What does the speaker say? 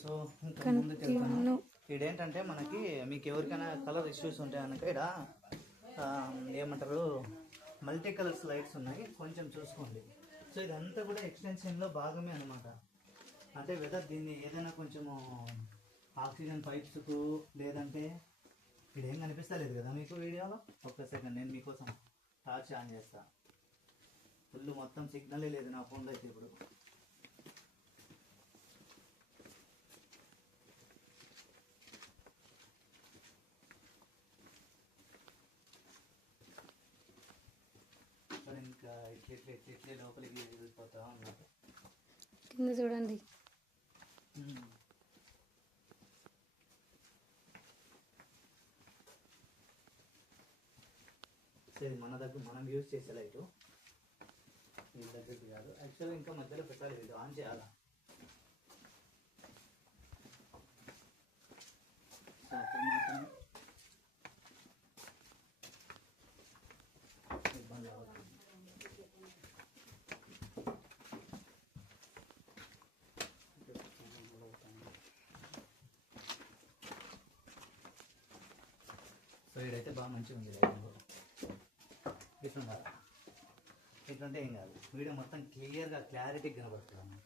So ఇంకా ముందుకు వెళ్తాను. ఇదేంటంటే మనకి మీకు ఎవరికైనా కలర్ ఇష్యూస్ ఉంటాయి కనుక ఇక్కడ ఏమంటారు మల్టీ కలర్స్ లైట్స్ ఉన్నాయి, కొంచెం చూసుకోండి. సో ఇదంతా కూడా ఎక్స్టెన్షన్లో భాగమే అనమాట. అంటే వెదర్ దీన్ని ఏదైనా కొంచెము ఆక్సిజన్ పైప్స్కు లేదంటే ఇక్కడ ఏం కనిపిస్తలేదు కదా మీకు వీడియోలో. ఒక్క సెకండ్ నేను మీకోసం టార్చ్ ఆన్ చేస్తా. ఫుల్ మొత్తం సిగ్నలే లేదు నా ఫోన్లో అయితే ఇప్పుడు. ఇంకా ఇట్లే లోపలికి వెళ్ళిపోతా ఉన్నారు. కింద చూడండి. ఇది మన దగ్గర మనం యూజ్ చేసే లైటు, వీళ్ళ దగ్గరికి కాదు. యాక్చువల్గా ఇంకా మధ్యలో పెట్టాలి, ఇది ఆన్ చేయాలా. మాత్రం ఇబ్బంది అవ్వదు. సో ఇదైతే బాగా మంచిగా ఉంది. ఇట్లుండాలి, ఇట్లుంటే ఏం కాదు. వీడియో మొత్తం క్లియర్గా క్లారిటీగా కనబడుతుంది.